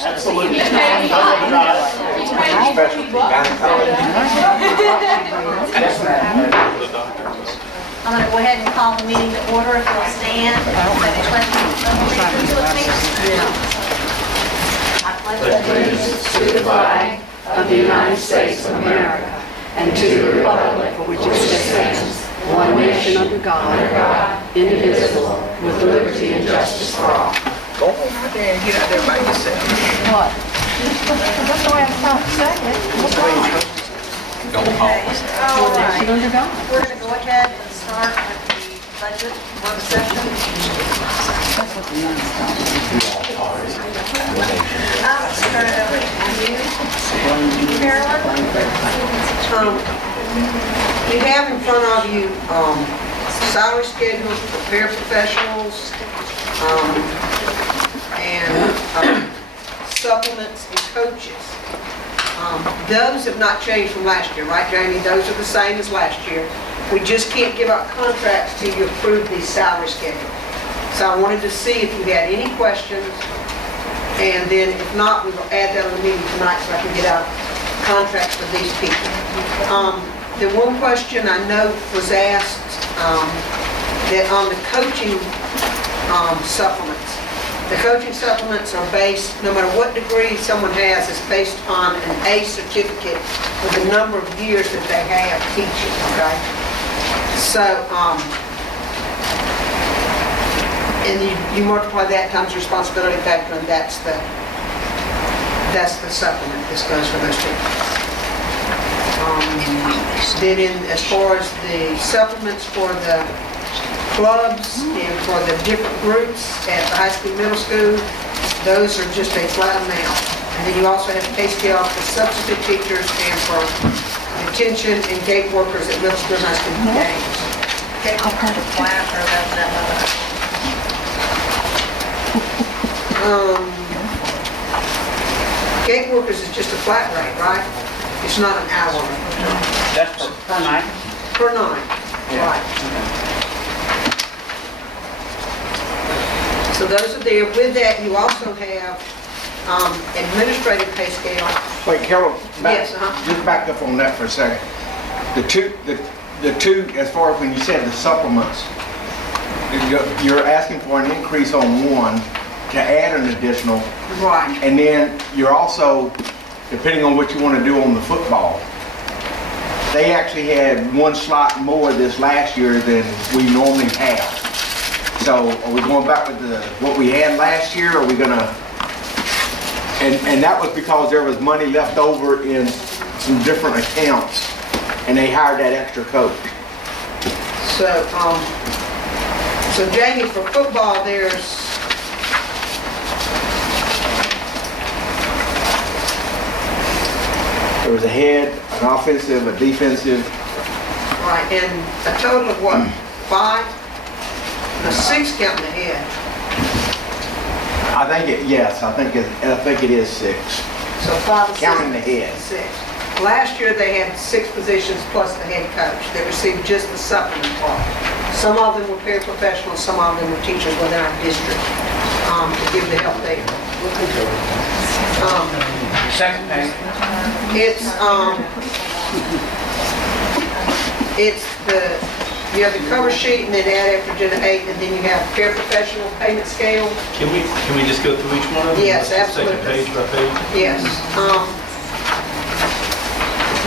Absolutely. I'm going to go ahead and call the meeting to order. If you'll stand. I pledge allegiance To the flag of the United States of America and to the republic for which it stands, one nation under God, indivisible, with liberty and justice for all. Go on out there and get out there by yourself. What? That's the way I'm supposed to say it. Don't All right. Under God. We're going to go ahead and start with the budget work session. Let's turn it over to you, Carolyn. You have in front of you salary schedules for paraprofessionals and supplements and coaches. Those have not changed from last year, right, Jamie? Those are the same as last year. We just can't give out contracts till you approve these salary schedules. So I wanted to see if you had any questions, and then if not, we will add that on the meeting tonight so I can get out contracts for these people. The one question I know was asked that on the coaching supplements. The coaching supplements are based, no matter what degree someone has, it's based on an A certificate with the number of years that they have teaching, okay? So, and you multiply that times responsibility factor, and that's the supplement this goes for those people. Then as far as the supplements for the clubs and for the different groups at the high school, middle school, those are just a flat amount. And then you also have pay scale for substitute teachers and for detention and gate workers at middle school and high school games. Okay, I've heard it flat or that. Gate workers is just a flat rate, right? It's not an hour That's per night? per night, right? So those are there. With that, you also have administrative pay scale. Wait, Carol, Yes, just back up on that for a second. The two, as far as when you said the supplements, you're asking for an increase on one to add an additional, Right. and then you're also, depending on what you want to do on the football, they actually had one slot more this last year than we normally have. So are we going back with what we had last year, or are we gonna, and that was because there was money left over in some different accounts, and they hired that extra coach. So, so Jamie, for football, there was a head, an offensive, a defensive. right, and a total of what, 5? The 6 counting the head. I think it is 6. So 5 and 6. Counting the head. 6. Last year, they had 6 positions plus the head coach that received just the supplement part. Some of them were paraprofessionals, some of them were teachers within our district to give the help they Second page. You have the cover sheet and then add after Agenda 8, and then you have paraprofessional payment scale. Can we just go through each one of them? Yes, absolutely. Second page by page? Yes.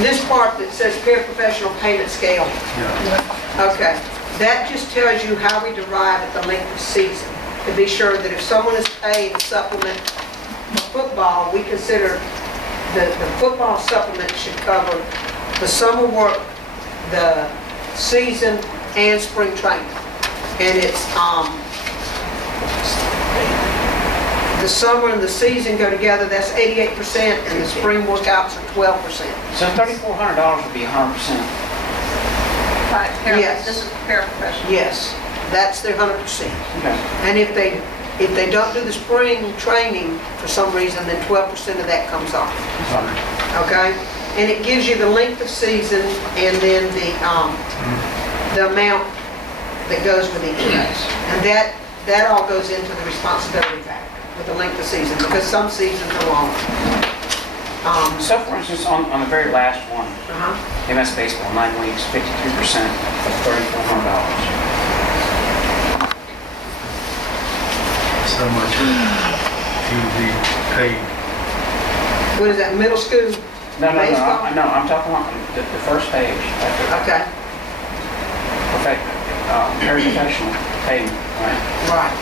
This part that says paraprofessional payment scale. Yeah. Okay. That just tells you how we derive at the length of season. To be sure that if someone is paid a supplement for football, we consider the football supplement should cover the summer work, the season, and spring training. And it's, the summer and the season go together, that's 88%, and the spring workouts are 12%. So $3,400 would be 100%. Right, Yes. this is paraprofessional. Yes, that's their 100%. Okay. And if they don't do the spring training for some reason, then 12% of that comes off, Sorry. okay? And it gives you the length of season and then the amount that goes with each of those. And that all goes into the responsibility factor, with the length of season, because some seasons are long. So for instance, on the very last one, Uh-huh. MS Baseball, 9 weeks, 53% of $3,400. So much you would be paid. What is that, middle school? No, Baseball? I'm talking about the first page, after Okay, paraprofessional payment, right?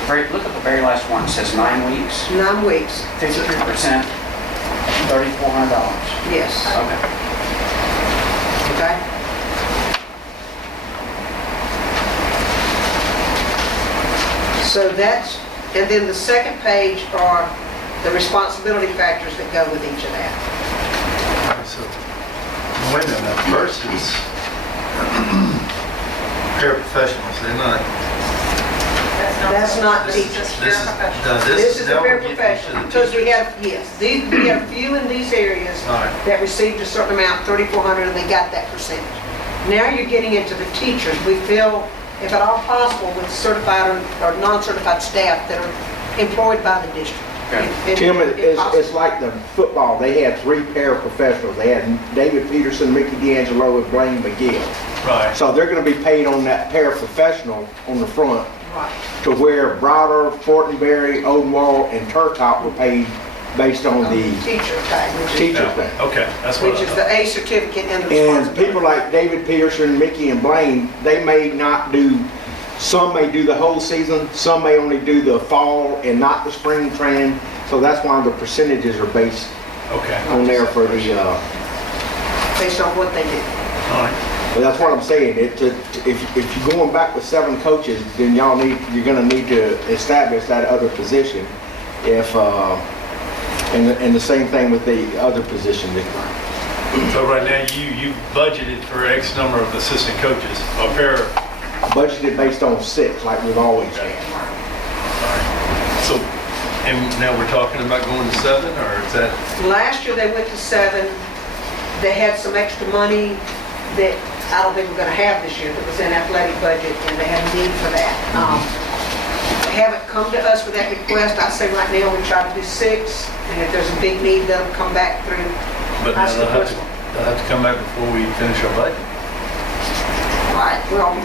right, Look at the very last one, it says 9 weeks, 9 weeks, 53%, $3,400. yes, Okay. okay? So that's, and then the second page are the responsibility factors that go with each of that. So, wait a minute, first is paraprofessionals, they're not, That's not this teachers. is, this This is the now we're getting paraprofessional, into the because we teachers. have, yes, we have a few in these areas All right. that received a certain amount, 3,400, and they got that percentage. Now you're getting into the teachers. We feel, if at all possible, with certified or non-certified staff that are employed by the district. Okay. Tim, If possible. it's like the football, they had 3 paraprofessionals. They had David Peterson, Mickey D'Angelo, and Blaine McGill. Right. So they're gonna be paid on that paraprofessional on the front, Right. to where Browder, Fortenberry, Odenwald, and Turcotte were paid based on the Teacher tag, teacher Yeah, thing. okay, that's what which I is thought. the A certificate and the And responsibility. people like David Peterson, Mickey, and Blaine, they may not do, some may do the whole season, some may only do the fall and not the spring training. So that's why the percentages are based Okay. on there for the, Based on what they do. All right. but that's what I'm saying. If you're going back with 7 coaches, then you're gonna need to establish that other position. If, and the same thing with the other position. So right now, you budgeted for X number of assistant coaches, or Budgeted based on 6, like we've always had. So, and now we're talking about going to 7, or is that? Last year, they went to 7. They had some extra money that I don't think we're gonna have this year, that was in athletic budget, and they had a need for that. They haven't come to us with that request. I say right now, we try to do 6, and if there's a big need, they'll come back through. But high now school they'll have to come back before we finish our budget. Right, well,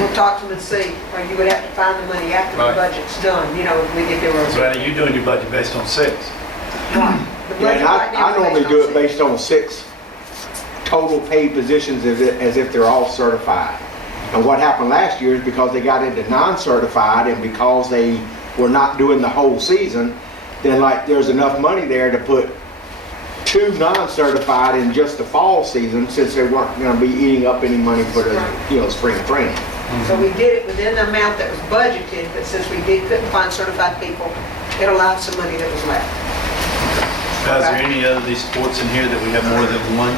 we'll talk to them and see, or you would have to find the money after the Right. budget's done, you know, if we get there. So now you're doing your budget based on 6. Right. The Yeah, budget and right now I is normally based do on it based on 6 total paid positions as if they're all certified. And what happened last year is because they got into non-certified and because they were not doing the whole season, then like there's enough money there to put 2 non-certified in just the fall season since they weren't gonna be eating up any money for the, spring training. So we did it within the amount that was budgeted, but since we couldn't find certified people, it allowed some money that was left. Now, is there any other of these sports in here that we have more than one?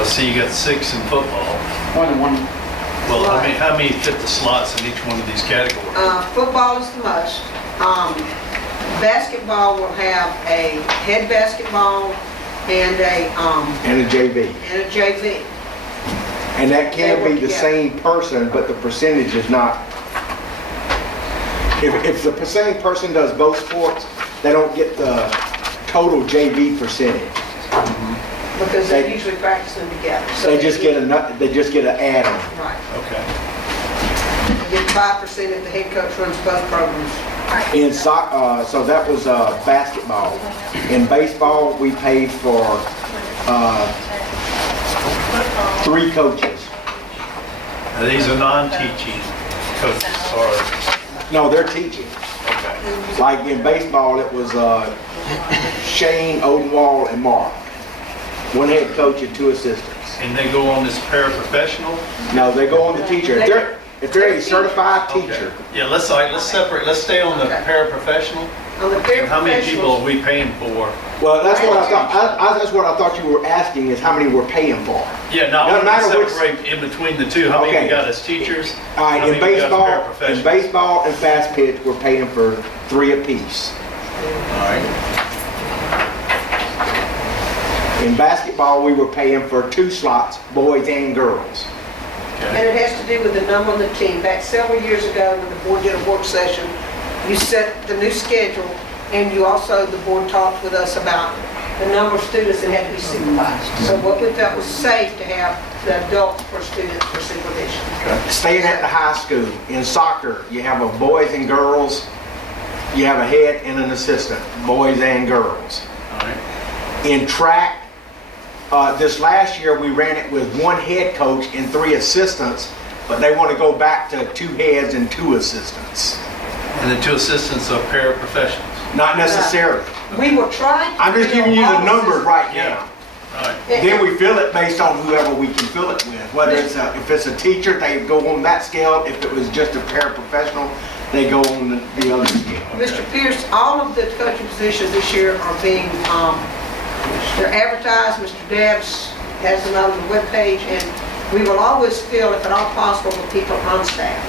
I see you got 6 in football. More than one. Well, Right. how many fit the slots in each one of these categories? Football is the most. Basketball will have a head basketball and a JV. JV. And that can They be work the together. same person, but the percentage is not. If the same person does both sports, they don't get the total JV percentage. Because they They- usually practice them together. So They just get an add-on. Right. Okay. They get 5% if the head coach runs both programs. In so that was basketball. In baseball, we paid for 3 coaches. Now, these are non-teaching coaches, or, No, they're teaching. okay. Like in baseball, it was Shane, Odenwald, and Mark. 1 head coach and 2 assistants. And they go on this paraprofessional? No, they go on the teacher. If they're a certified teacher, Okay. Yeah, let's separate, let's stay on the Okay. paraprofessional. On the And how many people paraprofessionals, are we paying for? well, that's what I thought. That's what I thought you were asking is how many we're paying for. Yeah, now I Doesn't want to matter which- separate in between the two. How many Okay. we got as teachers? All right, How in many we got as baseball paraprofessionals? and fast pitch, we're paying for 3 apiece. All right. In basketball, we were paying for 2 slots, boys and girls. and it has to do with the number on the team. Back several years ago, when the board did a work session, You set the new schedule, and you also, the board talked with us about the number of students that had to be supervised. So what we felt was safe to have the adults per student for supervision. Staying at the high school, in soccer, you have a boys and girls, you have a head and an assistant, boys and girls. All right. In track, this last year, we ran it with one head coach and 3 assistants, but they want to go back to 2 heads and 2 assistants. And the 2 assistants are paraprofessionals. Not necessarily. We were trying to. I'm just giving you the numbers right now. All right. Then we fill it based on whoever we can fill it with. Whether it's if it's a teacher, they go on that scale. If it was just a paraprofessional, they go on the other scale. Mr. Pierce, all of the coaching positions this year are being, they're advertised. Mr. Debs has them on the webpage, and we will always fill, if at all possible, with people on staff.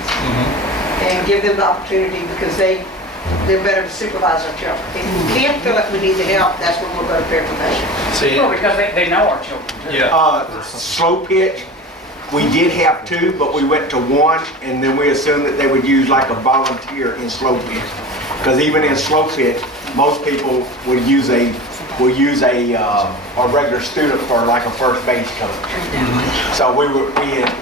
And give them the opportunity because they're better to supervise our children. If we can't feel like we need the help, that's when we'll go to paraprofessional. See, Well, because they know our children too. yeah. Slow pitch, we did have 2, but we went to 1, and then we assumed that they would use like a volunteer in slow pitch. Because even in slow pitch, most people would use a regular student for like a first base coach. So we had,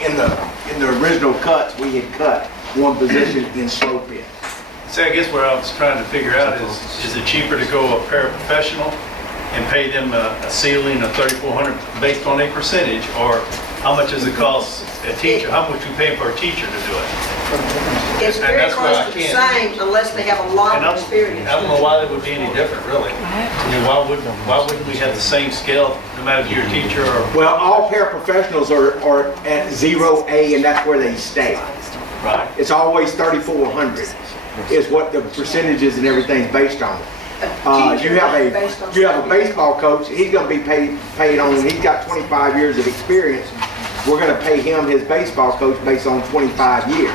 in the original cuts, we had cut 1 position in slow pitch. See, I guess what I was trying to figure out is it cheaper to go a paraprofessional and pay them a ceiling of $3,400 based on a percentage, or how much does it cost a teacher? How much we pay for a teacher to do it? It's And very that's where close I to the can't- same unless they have a lot And of experience. I don't know why that would be any different, really. I mean, why wouldn't we have the same scale, no matter if you're a teacher or? Well, all paraprofessionals are at 0A, and that's where they stay. Right. It's always 3,400 is what the percentages and everything's based on. You have a baseball coach, he's gonna be paid on, he's got 25 years of experience. We're gonna pay him his baseball coach based on 25 years.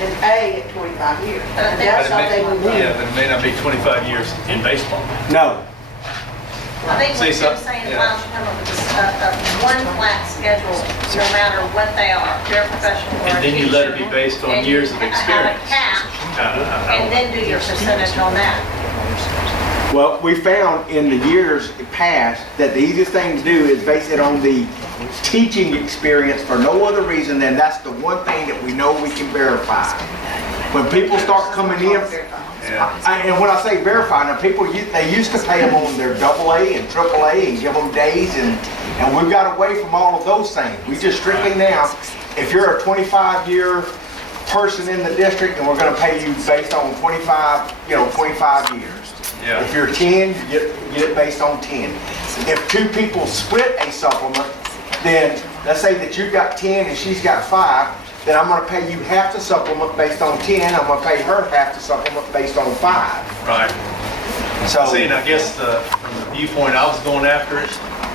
And A at 25 years. But That's But how it they may- would run. Yeah, but it may not be 25 years in baseball. No, I think what Say you're something. saying, Yeah. why don't you come up with a one flat schedule, no matter what they are, paraprofessional or a And then you let it be teacher, based on and years you of have experience. it capped, and then do your percentage on that. well, we found in the years past that the easiest thing to do is base it on the teaching experience for no other reason than that's the one thing that we know we can verify. When people start coming in, Yeah. and when I say verify, now they used to pay them on their AA and AAA and give them days, and we've got away from all of those things. We just strictly now, if you're a 25-year person in the district, and we're gonna pay you based on 25 years. Yeah. If you're 10, you get it based on 10. If 2 people split a supplement, then let's say that you've got 10 and she's got 5, then I'm gonna pay you half the supplement based on 10, I'm gonna pay her half the supplement based on 5. Right. So, See, and I guess from the viewpoint I was going after it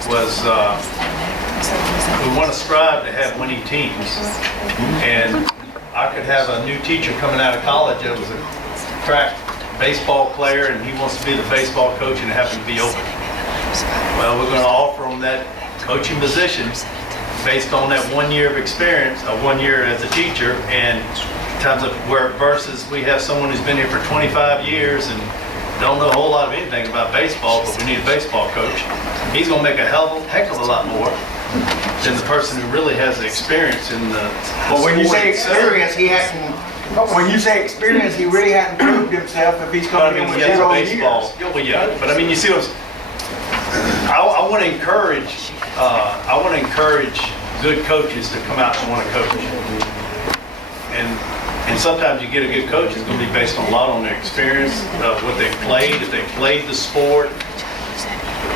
was, we want to strive to have winning teams. And I could have a new teacher coming out of college that was a track baseball player, and he wants to be the baseball coach, and it happened to be open. Well, we're going to offer him that coaching position based on that 1 year of experience, 1 year as a teacher, and times of where versus we have someone who's been here for 25 years and don't know a whole lot of anything about baseball, but we need a baseball coach. He's going to make a heck of a lot more than the person who really has the experience in the but when you sport say itself. experience, he hasn't, when you say experience, he really hasn't proved himself if he's But I coming in mean, with he has a 0 baseball. years. Yeah, well, yeah, but I mean, you see what I want to encourage. I want to encourage good coaches to come out and want to coach. And sometimes you get a good coach, it's going to be based on a lot on their experience, what they've played, if they played the sport.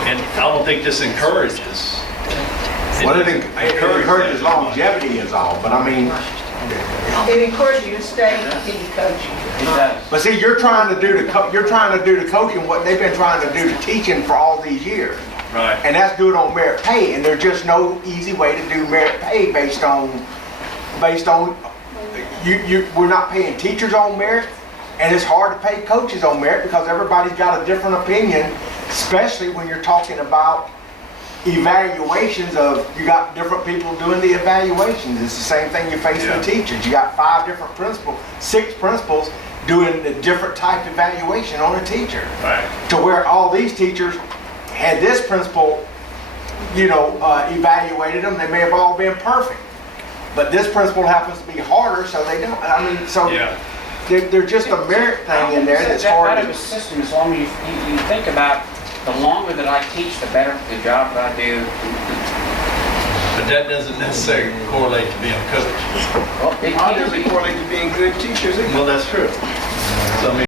And I don't think this encourages. Well, it encourages longevity is all, but I mean, It encourages you to stay and continue coaching. It does. but see, you're trying to do the coaching what they've been trying to do to teaching for all these years. Right. And that's do it on merit pay, and there's just no easy way to do merit pay based on we're not paying teachers on merit, and it's hard to pay coaches on merit because everybody's got a different opinion, especially when you're talking about evaluations of, you got different people doing the evaluations. It's the same thing you face with teachers. You got 5 different principals, 6 principals, doing a different type evaluation on a teacher. Right. To where all these teachers had this principal, evaluated them, they may have all been perfect. But this principal happens to be harder, so they don't, Yeah. there's just a merit thing in there that's That hard kind of a to. system, as long as you think about, the longer that I teach, the better the job that I do. But that doesn't necessarily correlate to being a coach. Well, it How can does be. it correlate to being good teachers? Well, that's true.